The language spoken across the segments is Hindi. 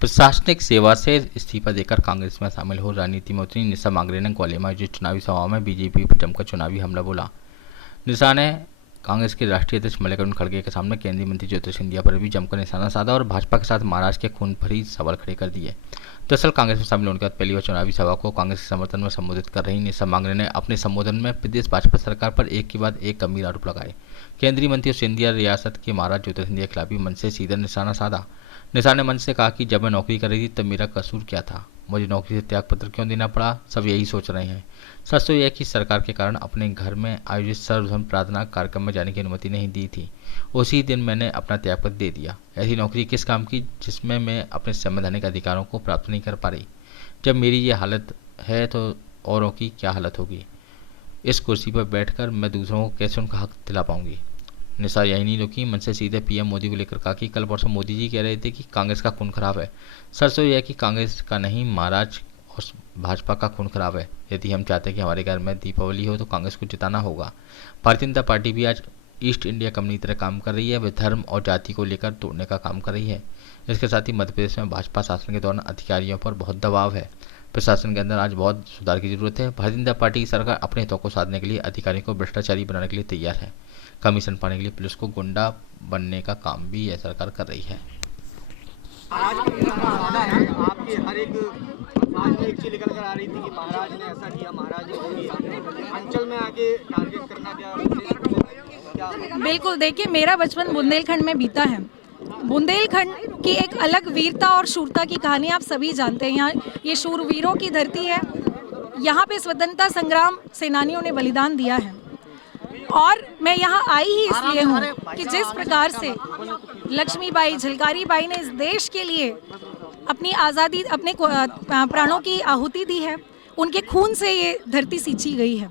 प्रशासनिक सेवा से इस्तीफा देकर कांग्रेस में शामिल हो राजनीति में उतरी निशा मांगरे ने ग्वालियर में आयोजित चुनावी सभा में बीजेपी पर जमकर चुनावी हमला बोला। निशा ने कांग्रेस के राष्ट्रीय अध्यक्ष मल्लिकार्जुन खड़गे के सामने केंद्रीय मंत्री ज्योतिरादित्य सिंधिया पर भी जमकर निशाना साधा और भाजपा के साथ महाराष्ट्र के खून भरी सवाल खड़े कर दिए। दरअसल कांग्रेस में शामिल होने के बाद पहली बार चुनावी सभा को कांग्रेस के समर्थन में संबोधित कर रही निशा मांगरे ने अपने संबोधन में प्रदेश भाजपा सरकार पर एक के बाद एक गंभीर आरोप लगाए। केंद्रीय मंत्री सिंधिया रियासत के महाराज ज्योतिरादित्य सिंधिया के खिलाफ भी मंच से सीधा निशाना साधा। निशा ने मंच से कहा कि जब मैं नौकरी कर रही थी तब मेरा कसूर क्या था, मुझे नौकरी से त्यागपत्र क्यों देना पड़ा, सब यही सोच रहे हैं। सच तो यह है कि सरकार के कारण अपने घर में आयोजित सर्वधर्म प्रार्थना कार्यक्रम में जाने की अनुमति नहीं दी थी। उसी दिन मैंने अपना त्यागपत्र दे दिया। ऐसी नौकरी किस काम की जिसमें मैं अपने संवैधानिक अधिकारों को प्राप्त नहीं कर पा रही। जब मेरी ये हालत है तो औरों की क्या हालत होगी। इस कुर्सी पर बैठकर मैं दूसरों को कैसे उनका हक दिला पाऊंगी। निशा यही नहीं रुकी, मन से सीधे पीएम मोदी को लेकर कहा कि कल परसों मोदी जी कह रहे थे कि कांग्रेस का खून खराब है। सच तो यह है कि कांग्रेस का नहीं, महाराज और भाजपा का खून खराब है। यदि हम चाहते हैं कि हमारे घर में दीपावली हो तो कांग्रेस को जिताना होगा। भारतीय जनता पार्टी भी आज ईस्ट इंडिया कंपनी की तरह काम कर रही है। वह धर्म और जाति को लेकर तोड़ने का काम कर रही है। इसके साथ ही मध्य प्रदेश में भाजपा शासन के दौरान अधिकारियों पर बहुत दबाव है। प्रशासन के अंदर आज बहुत सुधार की जरूरत है। भारतीय जनता पार्टी की सरकार अपने हितों को साधने के लिए अधिकारियों को भ्रष्टाचारी बनाने के लिए तैयार है। कमीशन पाने के लिए पुलिस को गुंडा बनने का काम भी यह सरकार कर रही है। आज आपके हर एक आज में एक चीज निकल कर आ रही थी कि महाराज ने ऐसा किया, महाराज ने वो किया। अंचल में आके टारगेट करना क्या? बिल्कुल, देखिए मेरा बचपन बुंदेलखंड में बीता है। बुंदेलखंड की एक अलग वीरता और शूरता की कहानी आप सभी जानते हैं। यहाँ ये शूरवीरों की धरती है। यहाँ पे स्वतंत्रता संग्राम सेनानियों ने बलिदान दिया है और मैं यहाँ आई ही इसलिए हूँ कि जिस प्रकार से लक्ष्मीबाई झलकारी बाई ने इस देश के लिए अपनी आज़ादी, अपने प्राणों की आहुति दी है, उनके खून से ये धरती सींची गई है।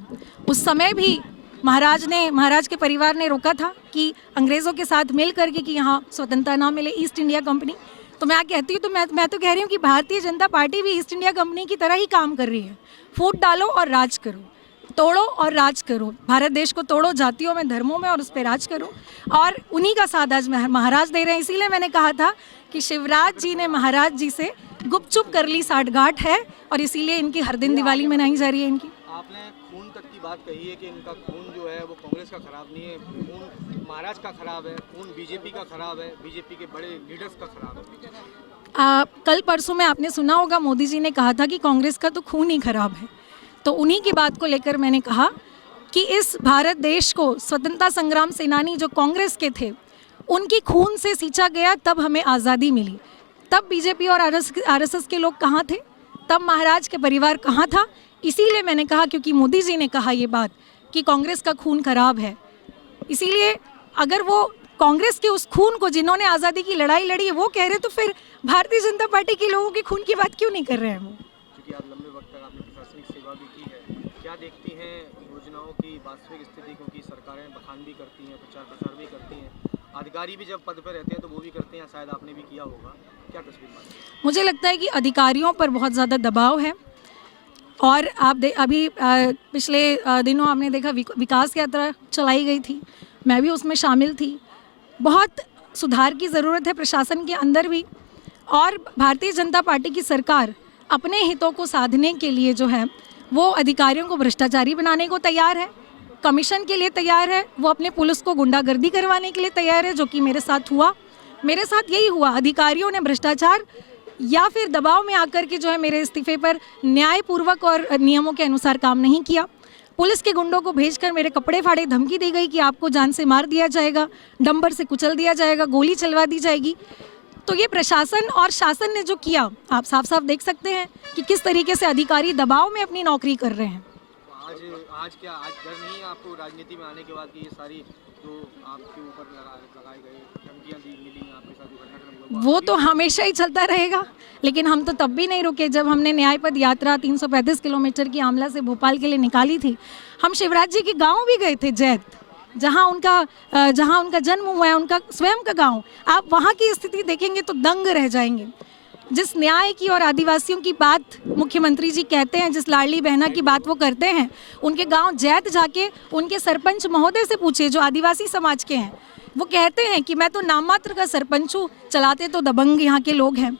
उस समय भी महाराज के परिवार ने रोका था कि अंग्रेज़ों के साथ मिल करके कि यहाँ स्वतंत्रता ना मिले, ईस्ट इंडिया कंपनी। तो मैं कहती हूँ, तो मैं तो कह रही हूँ कि भारतीय जनता पार्टी भी ईस्ट इंडिया कंपनी की तरह ही काम कर रही है। फूट डालो और राज करो, तोड़ो और राज करो। भारत देश को तोड़ो, जातियों में, धर्मों में, और उस पर राज करो। और उन्हीं का साथ आज महाराज दे रहे हैं। इसीलिए मैंने कहा था कि शिवराज जी ने महाराज जी से गुपचुप कर ली साठगांठ है और इसीलिए इनकी हर दिन दिवाली मनाई जा रही है। इनकी आपने खून तक की बात कही है कि इनका खून जो है वो कांग्रेस का खराब नहीं है, खून महाराज का खराब है, खून बीजेपी का खराब है, बीजेपी के बड़े लीडर्स का खराब है। कल परसों में आपने सुना होगा मोदी जी ने कहा था कि कांग्रेस का तो खून ही खराब है। तो उन्हीं की बात को लेकर मैंने कहा कि इस भारत देश को स्वतंत्रता संग्राम सेनानी जो कांग्रेस के थे उनकी खून से सींचा गया, तब हमें आज़ादी मिली। तब बीजेपी और आरएसएस के लोग कहाँ थे, तब महाराज के परिवार कहाँ था। इसीलिए मैंने कहा, क्योंकि मोदी जी ने कहा ये बात कि कांग्रेस का खून खराब है। इसीलिए अगर वो कांग्रेस के उस खून को, जिन्होंने आज़ादी की लड़ाई लड़ी है, वो कह रहे, तो फिर भारतीय जनता पार्टी के लोगों के खून की बात क्यों नहीं कर रहे हैं वो। क्योंकि आप लंबे वक्त तक आपने प्रशासनिक सेवा भी की है, क्या देखती हैं योजनाओं की वास्तविक स्थिति, क्योंकि सरकारें बखान भी करती हैं, प्रचार प्रसार भी करती हैं, अधिकारी भी जब पद पर रहते हैं तो वो भी करते हैं, शायद आपने भी किया होगा, क्या तस्वीर मानते हैं? मुझे लगता है कि अधिकारियों पर बहुत ज़्यादा दबाव है। और आप अभी पिछले दिनों आपने देखा विकास यात्रा चलाई गई थी, मैं भी उसमें शामिल थी। बहुत सुधार की ज़रूरत है प्रशासन के अंदर भी। और भारतीय जनता पार्टी की सरकार अपने हितों को साधने के लिए जो है वो अधिकारियों को भ्रष्टाचारी बनाने को तैयार है, कमीशन के लिए तैयार है, वो अपने पुलिस को गुंडागर्दी करवाने के लिए तैयार है, जो कि मेरे साथ हुआ। मेरे साथ यही हुआ, अधिकारियों ने भ्रष्टाचार या फिर दबाव में आकर के जो है मेरे इस्तीफे पर न्यायपूर्वक और नियमों के अनुसार काम नहीं किया। पुलिस के गुंडों को भेजकर मेरे कपड़े फाड़े, धमकी दी गई कि आपको जान से मार दिया जाएगा, डंपर से कुचल दिया जाएगा, गोली चलवा दी जाएगी। तो ये प्रशासन और शासन ने जो किया, आप साफ साफ देख सकते हैं कि किस तरीके से अधिकारी दबाव में अपनी नौकरी कर रहे हैं। आज डर नहीं है आपको राजनीति में आने के बाद कि ये सारी जो आपके ऊपर लगाए गए धमकियां मिली, आपके साथ घटनाक्रम हुआ, वो तो हमेशा ही चलता रहेगा। लेकिन हम तो तब भी नहीं रुके जब हमने न्याय पद यात्रा 335 किलोमीटर की आमला से भोपाल के लिए निकाली थी। हम शिवराज जी के गाँव भी गए थे, जैत, जहाँ उनका जन्म हुआ है, उनका स्वयं का गांव। आप वहाँ की स्थिति देखेंगे तो दंग रह जाएंगे। जिस न्याय की और आदिवासियों की बात मुख्यमंत्री जी कहते हैं, जिस लाडली बहना की बात वो करते हैं, उनके गांव जैत जाके उनके सरपंच महोदय से पूछिए जो आदिवासी समाज के हैं। वो कहते हैं कि मैं तो नाम मात्र का सरपंच हूँ, चलाते तो दबंग यहाँ के लोग हैं।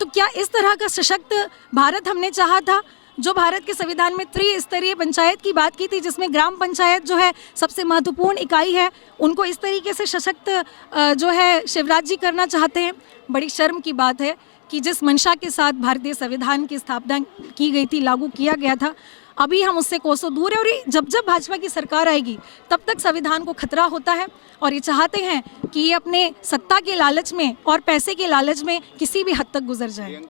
तो क्या इस तरह का सशक्त भारत हमने चाहा था, जो भारत के संविधान में त्रिस्तरीय पंचायत की बात की थी, जिसमें ग्राम पंचायत जो है सबसे महत्वपूर्ण इकाई है, उनको इस तरीके से सशक्त जो है शिवराज जी करना चाहते हैं। बड़ी शर्म की बात है कि जिस मंशा के साथ भारतीय संविधान की स्थापना की गई थी, लागू किया गया था, अभी हम उससे कोसों दूर है। और ये जब जब भाजपा की सरकार आएगी तब तक संविधान को खतरा होता है, और ये चाहते हैं कि ये अपने सत्ता के लालच में और पैसे के लालच में किसी भी हद तक गुजर जाए।